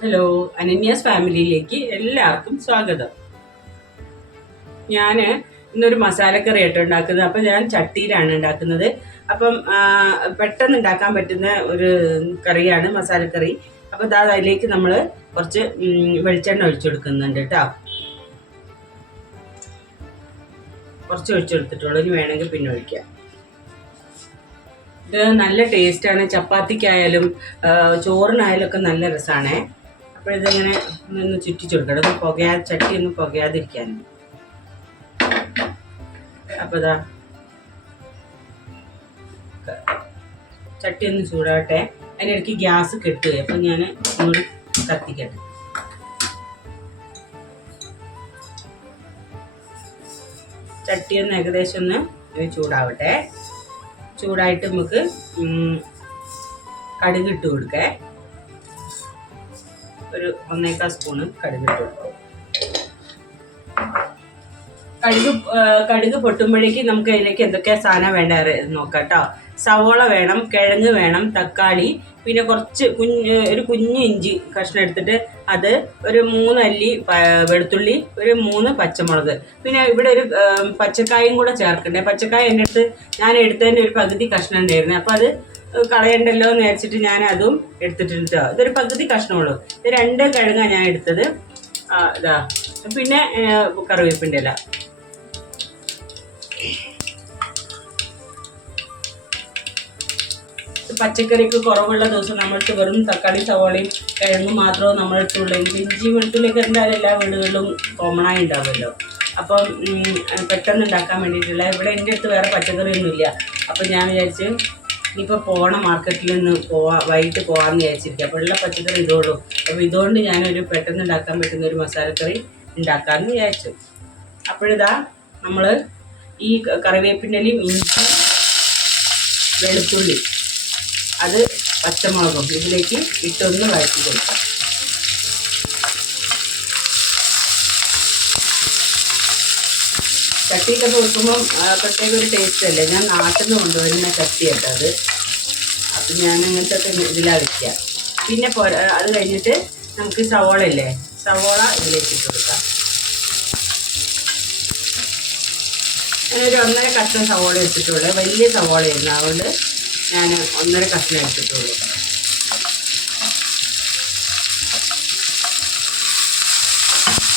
Hello, അനന്യാസ് ഫാമിലിയിലേക്ക് എല്ലാവർക്കും സ്വാഗതം. ഞാൻ ഇന്നൊരു മസാലക്കറി ആയിട്ട് ഉണ്ടാക്കുന്നത്. അപ്പം ഞാൻ ചട്ടിയിലാണ് ഉണ്ടാക്കുന്നത്. അപ്പം പെട്ടെന്ന് ഉണ്ടാക്കാൻ പറ്റുന്ന ഒരു കറിയാണ് മസാലക്കറി. അപ്പം അതിലേക്ക് നമ്മൾ കുറച്ച് വെളിച്ചെണ്ണ ഒഴിച്ചു കൊടുക്കുന്നുണ്ട് കേട്ടോ. കുറച്ച് ഒഴിച്ചെടുത്തിട്ടുള്ളൂ, ഇനി വേണമെങ്കിൽ പിന്നെ ഒഴിക്കാം. ഇത് നല്ല ടേസ്റ്റാണ്. ചപ്പാത്തിക്കായാലും ചോറിനായാലും ഒക്കെ നല്ല രസമാണേ. അപ്പോഴിതിങ്ങനെ ഒന്ന് ചുറ്റിച്ചെടുക്കണം, ഒന്ന് ചട്ടി ഒന്നും പുകയാതിരിക്കാൻ. അപ്പോൾ ഇതാ ചട്ടി ഒന്ന് ചൂടാവട്ടെ. അതിനിടയ്ക്ക് ഗ്യാസ് കെട്ടുക. അപ്പം ഞാൻ ഒന്നുകൂടി കത്തിക്കട്ടെ. ചട്ടി ഒന്ന് ഏകദേശം ഒന്ന് ചൂടാവട്ടെ. ചൂടായിട്ട് നമുക്ക് കടുക് ഇട്ട് കൊടുക്കേ. ഒരു 1.25 സ്പൂണ് കടുക് ഇട്ട് കൊടുക്കും. കടുക് പൊട്ടുമ്പോഴേക്ക് നമുക്ക് അതിലേക്ക് എന്തൊക്കെ സാധനം വേണ്ട നോക്കാം കേട്ടോ. സവോള വേണം, കിഴങ്ങ് വേണം, തക്കാളി, പിന്നെ കുറച്ച് ഒരു കുഞ്ഞ് ഇഞ്ചി കഷ്ണം എടുത്തിട്ട് അത്, ഒരു 3 അല്ലി വെളുത്തുള്ളി, ഒരു 3 പച്ചമുളക്, പിന്നെ ഇവിടെ ഒരു പച്ചക്കായും കൂടെ ചേർക്കണ്ടേ. പച്ചക്കായ എൻ്റെ അടുത്ത് ഞാൻ എടുത്തതിൻ്റെ ഒരു പകുതി കഷ്ണം ഉണ്ടായിരുന്നു. അപ്പം അത് കളയണ്ടല്ലോ എന്ന് വിചാരിച്ചിട്ട് ഞാൻ അതും എടുത്തിട്ടുണ്ട്. ഇതൊരു പകുതി കഷ്ണമുള്ളൂ. ഇത് 2 കിഴങ്ങാണ് ഞാൻ എടുത്തത്. ഇതാ, പിന്നെ കറിവേപ്പിൻ്റെ ഇല. പച്ചക്കറിക്ക് കുറവുള്ള ദിവസം നമ്മൾക്ക് വെറും തക്കാളി സവാളയും കിഴങ്ങും മാത്രമേ നമ്മളെടുത്തുള്ളൂ. ഇഞ്ചി വെളുത്തുള്ളിയൊക്കെ എന്തായാലും എല്ലാ വീടുകളിലും കോമണായി ഉണ്ടാവുമല്ലോ. അപ്പം പെട്ടെന്ന് ഉണ്ടാക്കാൻ വേണ്ടിയിട്ടുള്ള, ഇവിടെ എൻ്റെ അടുത്ത് വേറെ പച്ചക്കറിയൊന്നുമില്ല. അപ്പം ഞാൻ വിചാരിച്ച് ഇനിയിപ്പോൾ പോകണം, മാർക്കറ്റിൽ നിന്ന് വൈകിട്ട് പോകാമെന്ന് വിചാരിച്ചിരിക്കുക. അപ്പോൾ ഉള്ള പച്ചക്കറി ഇതുള്ളൂ. അപ്പോൾ ഇതുകൊണ്ട് ഞാനൊരു പെട്ടെന്ന് ഉണ്ടാക്കാൻ പറ്റുന്ന ഒരു മസാലക്കറി ഉണ്ടാക്കാമെന്ന് വിചാരിച്ചു. അപ്പോഴിതാ നമ്മൾ ഈ കറിവേപ്പിൻ്റെ ഇലയും ഇഞ്ചി വെളുത്തുള്ളി അത് പച്ചമുളകും ഇതിലേക്ക് ഇട്ടൊന്ന് വഴറ്റി കൊടുക്കാം. ചട്ടിയിലൊക്കെ വെക്കുമ്പം പ്രത്യേക ഒരു ടേസ്റ്റ് അല്ലേ. ഞാൻ നാട്ടിൽ നിന്ന് കൊണ്ടുവരുന്ന ചട്ടിയാട്ടോ അത്. അപ്പം ഞാൻ അങ്ങനത്തെ ഒക്കെ ഇതിലാണ് വയ്ക്കുക. പിന്നെ അത് കഴിഞ്ഞിട്ട് നമുക്ക് സവോള ഇല്ലേ, സവോള ഇതിലേക്ക് ഇട്ട് കൊടുക്കാം. ഞാനൊരു 1.5 കഷ്ണം സവോള എടുത്തിട്ടുള്ളൂ. വലിയ സവോളയായിരുന്നു, അതുകൊണ്ട് ഞാൻ 1.5 കഷ്ണം എടുത്തിട്ടുള്ളൂ.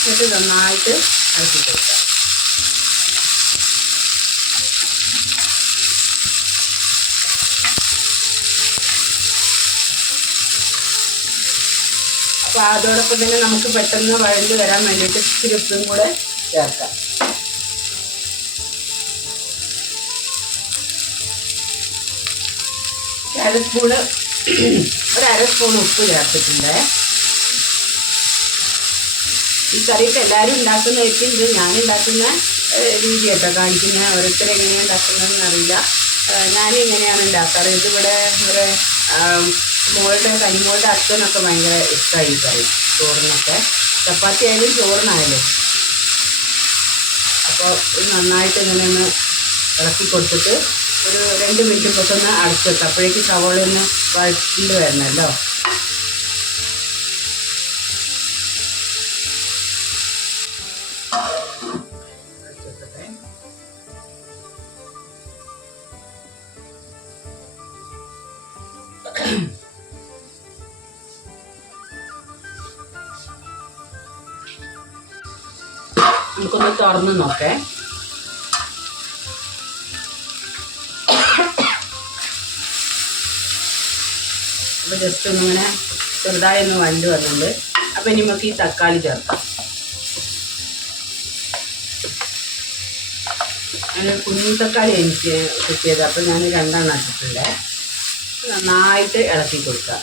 എന്നിട്ട് നന്നായിട്ട് ഇളക്കി കൊടുക്കാം. അപ്പോൾ അതോടൊപ്പം തന്നെ നമുക്ക് പെട്ടെന്ന് വഴണ്ട് വരാൻ വേണ്ടിയിട്ട് ഇച്ചിരി ഉപ്പും കൂടെ ചേർക്കാം. ഒരു 1/2 സ്പൂൺ ഉപ്പ് ചേർത്തിട്ടുണ്ട്. ഈ കറിയൊക്കെ എല്ലാവരും ഉണ്ടാക്കുന്നതായിരിക്കും. ഇത് ഞാനുണ്ടാക്കുന്ന രീതി കേട്ടോ കാണിക്കുന്നത്. ഓരോരുത്തർ എങ്ങനെയാണ് ഉണ്ടാക്കുന്നതെന്ന് അറിയില്ല. ഞാനിങ്ങനെയാണ് ഉണ്ടാക്കാറ്. ഇതിവിടെ ഒരു കനിമോളുടെ അച്ഛനൊക്കെ ഭയങ്കര ഇഷ്ടമായി കറി, ചോറിനൊക്കെ. ചപ്പാത്തി ആയാലും ചോറിനായാലും. അപ്പോൾ ഇത് നന്നായിട്ട് ഇങ്ങനെ ഒന്ന് ഇളക്കി കൊടുത്തിട്ട് ഒരു 2 മിനിറ്റ് പൊട്ടൊന്ന് അടച്ചു വെക്കാം. അപ്പോഴേക്ക് സവോള ഒന്ന് വഴറ്റിണ്ട് വരണമല്ലോ. നമുക്കൊന്ന് തുറന്ന് നോക്കേ. അപ്പോൾ ജസ്റ്റ് ഒന്നിങ്ങനെ ചെറുതായി ഒന്ന് വഴണ്ട് വന്നിട്ടുണ്ട്. അപ്പോൾ ഇനി നമുക്ക് ഈ തക്കാളി ചേർക്കാം. ഞാനൊരു കുഞ്ഞു തക്കാളി എനിക്ക് കിട്ടിയത്, അപ്പോൾ ഞാൻ 2 ഇട്ടിട്ടുണ്ട്. നന്നായിട്ട് ഇളക്കി കൊടുക്കുക.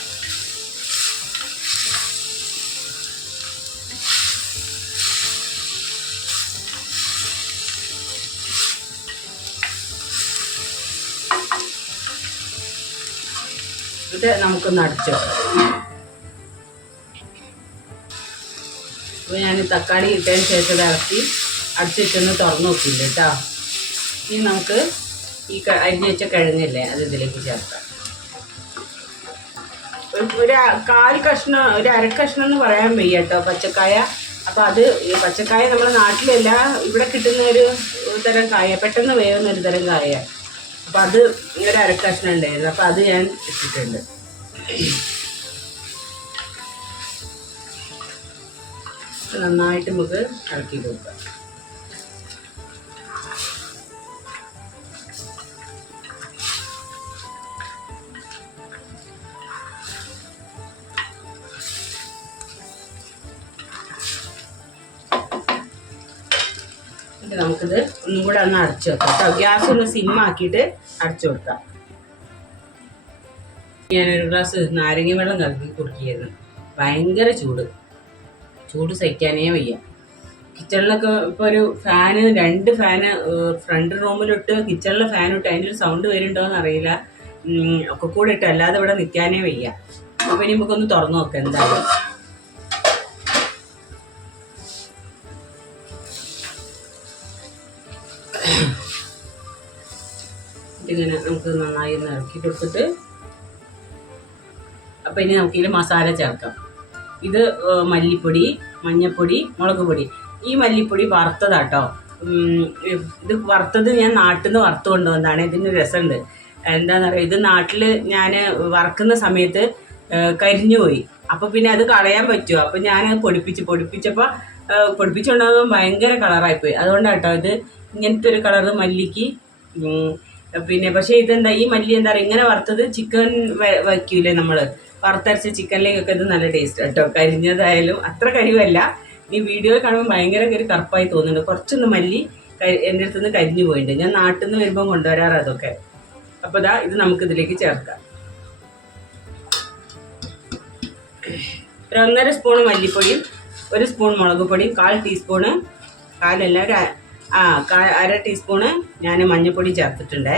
ഇത് നമുക്കൊന്ന് അടച്ചു വെക്കാം. അപ്പോൾ ഞാൻ തക്കാളി ഇട്ടതിന് ശേഷം ഇളക്കി അടച്ചിട്ടൊന്ന് തുറന്ന് നോക്കിയില്ല കേട്ടോ. ഇനി നമുക്ക് ഈ അരിഞ്ഞ് വെച്ച കിഴങ്ങില്ലേ അത് ഇതിലേക്ക് ചേർക്കാം. ഒരു കാൽ കഷ്ണം, ഒരു അരക്കഷ്ണം എന്ന് പറയാൻ വയ്യ കേട്ടോ പച്ചക്കായ. അപ്പം അത് ഈ പച്ചക്കായ നമ്മുടെ നാട്ടിലല്ല, ഇവിടെ കിട്ടുന്ന ഒരു തരം കായ, പെട്ടെന്ന് വേവുന്ന ഒരു തരം കായ. അപ്പം അത് ഒരു അരക്കഷ്ണം ഉണ്ടായിരുന്നു, അപ്പം അത് ഞാൻ ഇട്ടിട്ടുണ്ട്. നന്നായിട്ട് നമുക്ക് ഇളക്കി കൊടുക്കാം. നമുക്കിത് ഒന്നും കൂടെ ഒന്ന് അടച്ചു വെക്കാം കേട്ടോ. ഗ്യാസ് ഒന്ന് സിമ്മാക്കിയിട്ട് അടച്ചു വെക്കാം. ഞാനൊരു ഗ്ലാസ് നാരങ്ങ വെള്ളം കലക്കി കുടിക്കുകയായിരുന്നു. ഭയങ്കര ചൂട് സഹിക്കാനേ വയ്യ. കിച്ചണിലൊക്കെ ഇപ്പോൾ ഒരു ഫാന്, 2 ഫാന് ഫ്രണ്ട് റൂമിലിട്ട് കിച്ചണിലെ ഫാനിട്ട് അതിൻ്റെ ഒരു സൗണ്ട് വരുന്നുണ്ടോയെന്ന് അറിയില്ല. ഒക്കെ കൂടെ ഇട്ട് അല്ലാതെ ഇവിടെ നിൽക്കാനേ വയ്യ. അപ്പോൾ ഇനി നമുക്കൊന്ന് തുറന്നു നോക്കാം എന്തായാലും. ഇങ്ങനെ നമുക്ക് നന്നായി ഒന്ന് ഇറക്കി കൊടുത്തിട്ട് അപ്പം ഇനി നമുക്കിതിൽ മസാല ചേർക്കാം. ഇത് മല്ലിപ്പൊടി, മഞ്ഞൾപ്പൊടി, മുളക് പൊടി. ഈ മല്ലിപ്പൊടി വറുത്തതാട്ടോ. ഇത് വറുത്തത് ഞാൻ നാട്ടിൽ നിന്ന് വറുത്ത് കൊണ്ടുവന്നതാണ്. ഇതിന് രസമുണ്ട്. എന്താണെന്ന് പറയുക, ഇത് നാട്ടിൽ ഞാൻ വറക്കുന്ന സമയത്ത് കരിഞ്ഞു പോയി. അപ്പോൾ പിന്നെ അത് കളയാൻ പറ്റുമോ? അപ്പോൾ ഞാനത് പൊടിപ്പിച്ചപ്പോൾ പൊടിപ്പിച്ചുകൊണ്ടുവന്നപ്പോൾ ഭയങ്കര കളറായിപ്പോയി. അതുകൊണ്ടാട്ടോ ഇത് ഇങ്ങനത്തെ ഒരു കളറ് മല്ലിക്ക്. പിന്നെ പക്ഷേ ഇതെന്താ, ഈ മല്ലി എന്താ പറയുക, ഇങ്ങനെ വറുത്തത് ചിക്കൻ വയ്ക്കൂലേ നമ്മൾ, വറുത്തരച്ച ചിക്കനിലേക്കൊക്കെ ഇത് നല്ല ടേസ്റ്റ് കേട്ടോ. കരിഞ്ഞതായാലും അത്ര കരിവല്ല. ഈ വീഡിയോയിൽ കാണുമ്പോൾ ഭയങ്കര ഒരു കറുപ്പായി തോന്നുന്നുണ്ട്. കുറച്ചൊന്ന് മല്ലി എൻ്റെ അടുത്തുനിന്ന് കരിഞ്ഞു പോയിട്ടുണ്ട്. ഞാൻ നാട്ടിൽ നിന്ന് വരുമ്പോൾ കൊണ്ടുവരാറ് അതൊക്കെ. അപ്പോൾ ഇതാ ഇത് നമുക്കിതിലേക്ക് ചേർക്കാം. ഒരു 1.5 സ്പൂൺ മല്ലിപ്പൊടിയും 1 സ്പൂൺ മുളക് പൊടിയും 1/4 ടീസ്പൂണ്, കാലല്ല ഒരു 1/2 ടീസ്പൂണ് ഞാൻ മഞ്ഞൾപ്പൊടി ചേർത്തിട്ടുണ്ടേ.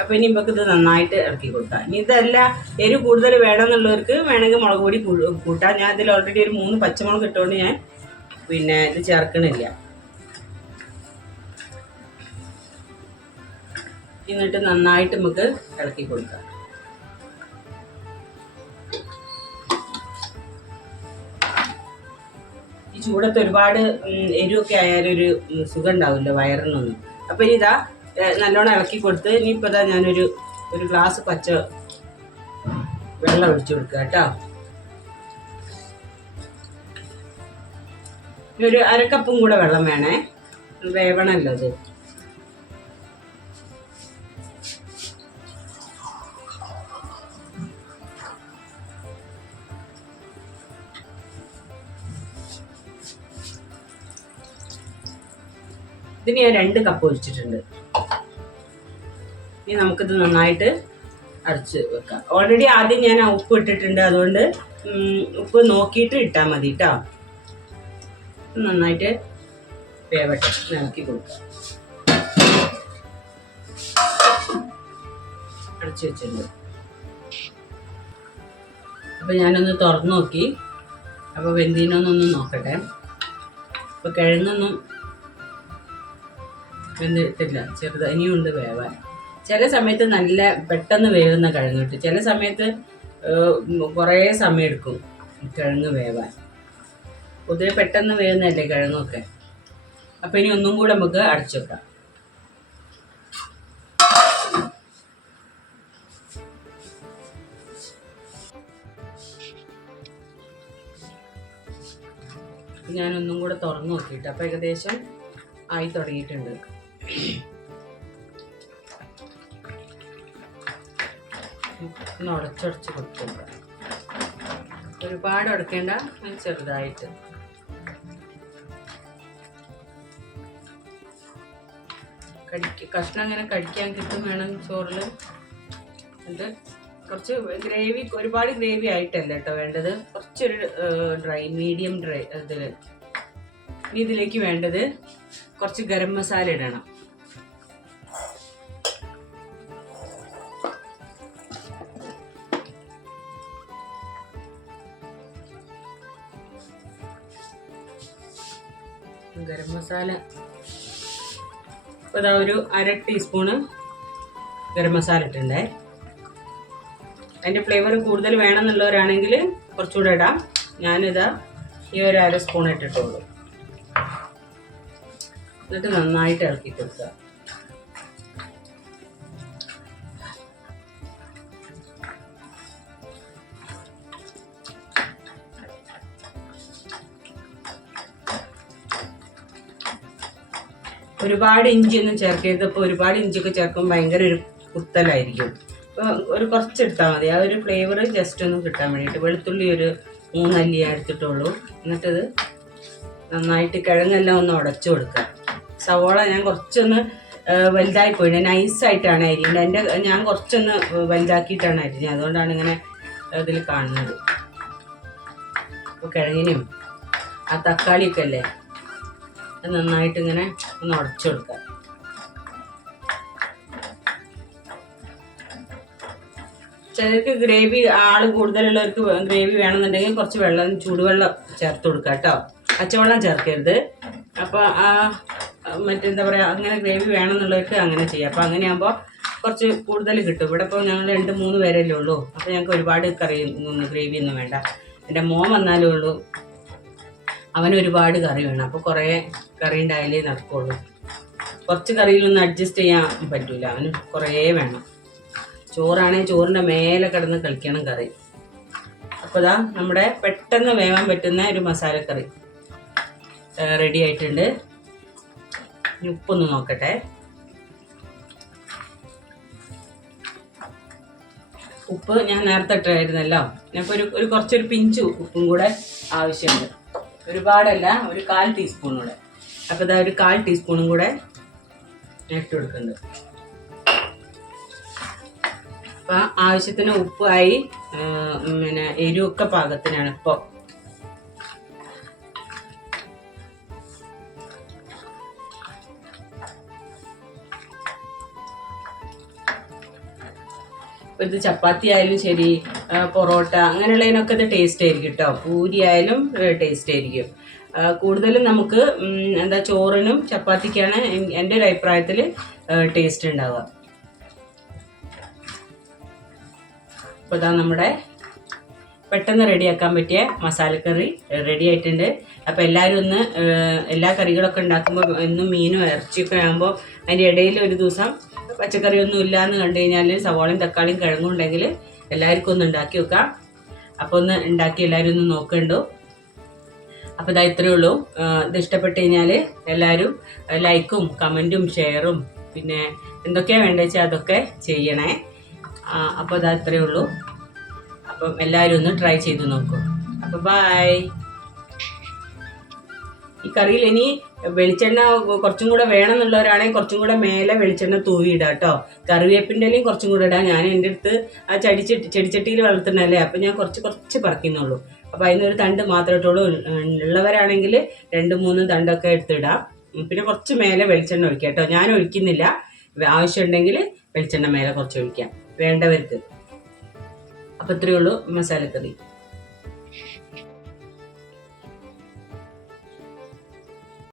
അപ്പോൾ ഇനി നമുക്ക് ഇത് നന്നായിട്ട് ഇറക്കി കൊടുക്കാം. ഇനി ഇതല്ല എരിവ് കൂടുതൽ വേണമെന്നുള്ളവർക്ക് വേണമെങ്കിൽ മുളക് പൊടി കൂട്ടാം. ഞാൻ ഇതിൽ ഓൾറെഡി ഒരു 3 പച്ചമുളക് ഇട്ടുകൊണ്ട് ഞാൻ പിന്നെ ഇത് ചേർക്കണില്ല. എന്നിട്ട് നന്നായിട്ട് നമുക്ക് ഇളക്കി കൊടുക്കാം. ഈ ചൂടത്ത് ഒരുപാട് എരിവൊക്കെ ആയാലും ഒരു സുഖം ഉണ്ടാവില്ല വയറിനൊന്നും. അപ്പോൾ ഇനി ഇതാ നല്ലോണം ഇളക്കി കൊടുത്ത് ഇനിയിപ്പോൾ ഇതാ ഞാനൊരു ഗ്ലാസ് പച്ച വെള്ളം ഒഴിച്ചു കൊടുക്കുക കേട്ടോ. ഒരു 1/2 കപ്പും കൂടെ വെള്ളം വേണേ, വേവണമല്ലോ അത്. ഇതിന് ഞാൻ 2 കപ്പ് ഒഴിച്ചിട്ടുണ്ട്. ഇനി നമുക്കിത് നന്നായിട്ട് അടച്ച് വെക്കാം. ഓൾറെഡി ആദ്യം ഞാൻ ഉപ്പ് ഇട്ടിട്ടുണ്ട്, അതുകൊണ്ട് ഉപ്പ് നോക്കിയിട്ട് ഇട്ടാൽ മതി കേട്ടോ. നന്നായിട്ട് വേവട്ടെ, ഇളക്കി കൊടുക്കാം. അടച്ചു വെച്ചിട്ടുണ്ട്. അപ്പോൾ ഞാനൊന്ന് തുറന്നു നോക്കി. അപ്പോൾ വെന്തിനൊന്നൊന്ന് നോക്കട്ടെ. അപ്പോൾ കിഴങ്ങൊന്നും വെന്തിട്ടില്ല, ചെറുത് ഇനിയുണ്ട് വേവാൻ. ചില സമയത്ത് നല്ല പെട്ടെന്ന് വേവുന്ന കിഴങ്ങ് കിട്ടും, ചില സമയത്ത് കുറേ സമയം എടുക്കും കിഴങ്ങ് വേവാൻ. പൊതുവെ പെട്ടെന്ന് വേവുന്നതല്ലേ കിഴങ്ങൊക്കെ. അപ്പം ഇനി ഒന്നും കൂടെ നമുക്ക് അടച്ചു വെക്കാം. ഞാനൊന്നും കൂടെ തുറന്നു നോക്കിയിട്ട് അപ്പം ഏകദേശം ആയി തുടങ്ങിയിട്ടുണ്ട്. ഒന്ന് ഉടച്ചുടച്ച് കൊടുക്കുക. ഒരുപാട് ഉടക്കേണ്ട, ചെറുതായിട്ട്. കഷ്ണം അങ്ങനെ കടിക്കാൻ കിട്ടും വേണം ചോറിൽ. എന്നിട്ട് കുറച്ച് ഗ്രേവി, ഒരുപാട് ഗ്രേവി ആയിട്ടല്ല കേട്ടോ വേണ്ടത്, കുറച്ചൊരു മീഡിയം ഡ്രൈ ഇതിൽ. ഇനി ഇതിലേക്ക് വേണ്ടത് കുറച്ച് ഗരം മസാല ഇടണം. ഗരം മസാല ഇപ്പോൾ ഇതാ ഒരു 1/2 ടീസ്പൂണ് ഗരം മസാല ഇട്ടുണ്ടേ. അതിൻ്റെ ഫ്ലേവർ കൂടുതൽ വേണമെന്നുള്ളവരാണെങ്കിൽ കുറച്ചുകൂടെ ഇടാം. ഞാനിതാ ഈ ഒരു 1/2 സ്പൂൺ ഇട്ടിട്ടുള്ളൂ. എന്നിട്ട് നന്നായിട്ട് ഇളക്കി കൊടുക്കുക. ഒരുപാട് ഇഞ്ചിയൊന്നും ചേർക്കരുത്. ഇപ്പോൾ ഒരുപാട് ഇഞ്ചിയൊക്കെ ചേർക്കുമ്പോൾ ഭയങ്കര ഒരു കുത്തലായിരിക്കും. അപ്പോൾ ഒരു കുറച്ചെടുത്താൽ മതി. ആ ഒരു ഫ്ലേവർ ജസ്റ്റ് ഒന്ന് കിട്ടാൻ വേണ്ടിയിട്ട്. വെളുത്തുള്ളി ഒരു 3 അല്ലി എടുത്തിട്ടുള്ളൂ. എന്നിട്ടത് നന്നായിട്ട് കിഴങ്ങെല്ലാം ഒന്ന് ഉടച്ചു കൊടുക്കുക. സവോള ഞാൻ കുറച്ചൊന്ന് വലുതായി പോയിട്ട് നൈസായിട്ടാണ് അരിയുന്നത്. ഞാൻ കുറച്ചൊന്ന് വലുതാക്കിയിട്ടാണ് അരിഞ്ഞത്. അതുകൊണ്ടാണ് ഇങ്ങനെ ഇതിൽ കാണുന്നത്. അപ്പോൾ കിഴങ്ങിനും ആ തക്കാളിയൊക്കെ അല്ലേ, നന്നായിട്ട് ഇങ്ങനെ ഒന്ന് ഉടച്ചു കൊടുക്കുക. ചിലർക്ക് ഗ്രേവി കൂടുതലുള്ളവർക്ക് ഗ്രേവി വേണമെന്നുണ്ടെങ്കിൽ കുറച്ച് വെള്ളം, ചൂടുവെള്ളം ചേർത്ത് കൊടുക്കുക കേട്ടോ. പച്ചവെള്ളം ചേർക്കരുത്. അപ്പോൾ മറ്റെന്താ പറയുക, അങ്ങനെ ഗ്രേവി വേണമെന്നുള്ളവർക്ക് അങ്ങനെ ചെയ്യാം. അപ്പോൾ അങ്ങനെയാകുമ്പോൾ കുറച്ച് കൂടുതൽ കിട്ടും. ഇവിടെ ഇപ്പോൾ ഞങ്ങൾ 2-3 പേരല്ലേ ഉള്ളൂ. അപ്പോൾ ഞങ്ങൾക്ക് ഒരുപാട് ഗ്രേവി ഒന്നും വേണ്ട. എൻ്റെ മോൻ വന്നാലേ ഉള്ളൂ, അവന് ഒരുപാട് കറി വേണം. അപ്പോൾ കുറേ കറി ഉണ്ടായാലേ നടക്കുള്ളൂ. കുറച്ച് കറിയിലൊന്നും അഡ്ജസ്റ്റ് ചെയ്യാൻ പറ്റില്ല. അവന് കുറേ വേണം. ചോറാണെങ്കിൽ ചോറിൻ്റെ മേലെ കിടന്ന് കളിക്കണം കറി. അപ്പോൾ ഇതാ നമ്മുടെ പെട്ടെന്ന് വേവാൻ പറ്റുന്ന ഒരു മസാലക്കറി റെഡി ആയിട്ടുണ്ട്. ഉപ്പൊന്ന് നോക്കട്ടെ. ഉപ്പ് ഞാൻ നേരത്തെ ഇട്ടായിരുന്നല്ലോ. അപ്പോൾ ഒരു കുറച്ചൊരു പിഞ്ച് ഉപ്പും കൂടെ ആവശ്യമുണ്ട്. ഒരുപാടല്ല, ഒരു 1/4 ടീസ്പൂൺ കൂടെ. അപ്പോൾ ഇതാ ഒരു 1/4 ടീസ്പൂണും കൂടെ ഇട്ട് കൊടുക്കുന്നുണ്ട്. അപ്പം ആവശ്യത്തിന് ഉപ്പായി, പിന്നെ എരിവൊക്കെ പാകത്തിനാണ്. ഇപ്പോൾ ഇത് ചപ്പാത്തി ആയാലും ശരി, പൊറോട്ട അങ്ങനെയുള്ളതിനൊക്കെ ഇത് ടേസ്റ്റ് ആയിരിക്കും കേട്ടോ. പൂരി ആയാലും ടേസ്റ്റ് ആയിരിക്കും. കൂടുതലും നമുക്ക് ചോറിനും ചപ്പാത്തിക്കാണ് എൻ്റെ ഒരു അഭിപ്രായത്തിൽ ടേസ്റ്റ് ഉണ്ടാവുക. അപ്പോൾ ഇതാ നമ്മുടെ പെട്ടെന്ന് റെഡിയാക്കാൻ പറ്റിയ മസാലക്കറി റെഡി ആയിട്ടുണ്ട്. അപ്പോൾ എല്ലാവരും ഒന്ന് എല്ലാ കറികളൊക്കെ ഉണ്ടാക്കുമ്പോൾ എന്നും മീനും ഇറച്ചിയൊക്കെ ആകുമ്പോൾ അതിൻ്റെ ഇടയിൽ ഒരു ദിവസം പച്ചക്കറിയൊന്നും ഇല്ലയെന്ന് കണ്ടു കഴിഞ്ഞാൽ സവാളയും തക്കാളിയും കിഴങ്ങും ഉണ്ടെങ്കിൽ എല്ലാവർക്കും ഒന്ന് ഉണ്ടാക്കി വെക്കാം. അപ്പോൾ ഒന്ന് ഉണ്ടാക്കി എല്ലാവരും ഒന്ന് നോക്കണ്ടോ. അപ്പോൾ ഇതാ ഇത്രയേ ഉള്ളൂ. ഇത് ഇഷ്ടപ്പെട്ട് കഴിഞ്ഞാൽ എല്ലാവരും ലൈക്കും കമൻറ്റും ഷെയറും പിന്നെ എന്തൊക്കെയാണ് വേണ്ടത് വെച്ചാൽ അതൊക്കെ ചെയ്യണേ. അപ്പോൾ ഇതാ ഇത്രയേ ഉള്ളൂ. അപ്പം എല്ലാവരും ഒന്ന് ട്രൈ ചെയ്ത് നോക്കൂ. അപ്പോൾ ബൈ. ഈ കറിയിൽ ഇനി വെളിച്ചെണ്ണ കുറച്ചും കൂടെ വേണമെന്നുള്ളവരാണെങ്കിൽ കുറച്ചും കൂടെ മേലെ വെളിച്ചെണ്ണ തൂവിയിടാം കേട്ടോ. കറിവേപ്പിൻ്റെ ഇലയും കുറച്ചും കൂടെ ഇടാം. ഞാൻ എൻ്റെ അടുത്ത് ആ ചെടിച്ചട്ടിയിൽ വളർത്തുന്നതല്ലേ, അപ്പം ഞാൻ കുറച്ച് പറിക്കുന്നുള്ളൂ. അപ്പോൾ അതിനൊരു തണ്ട് മാത്രമേ ഇട്ടുള്ളൂ. ഉള്ളവരാണെങ്കിൽ 2-3 തണ്ടൊക്കെ എടുത്തിടാം. പിന്നെ കുറച്ച് മേലെ വെളിച്ചെണ്ണ ഒഴിക്കാം കേട്ടോ. ഞാൻ ഒഴിക്കുന്നില്ല. ആവശ്യമുണ്ടെങ്കിൽ വെളിച്ചെണ്ണ മേലെ കുറച്ച് ഒഴിക്കാം വേണ്ടവർക്ക്. അപ്പോൾ ഇത്രയേ ഉള്ളൂ മസാലക്കറി.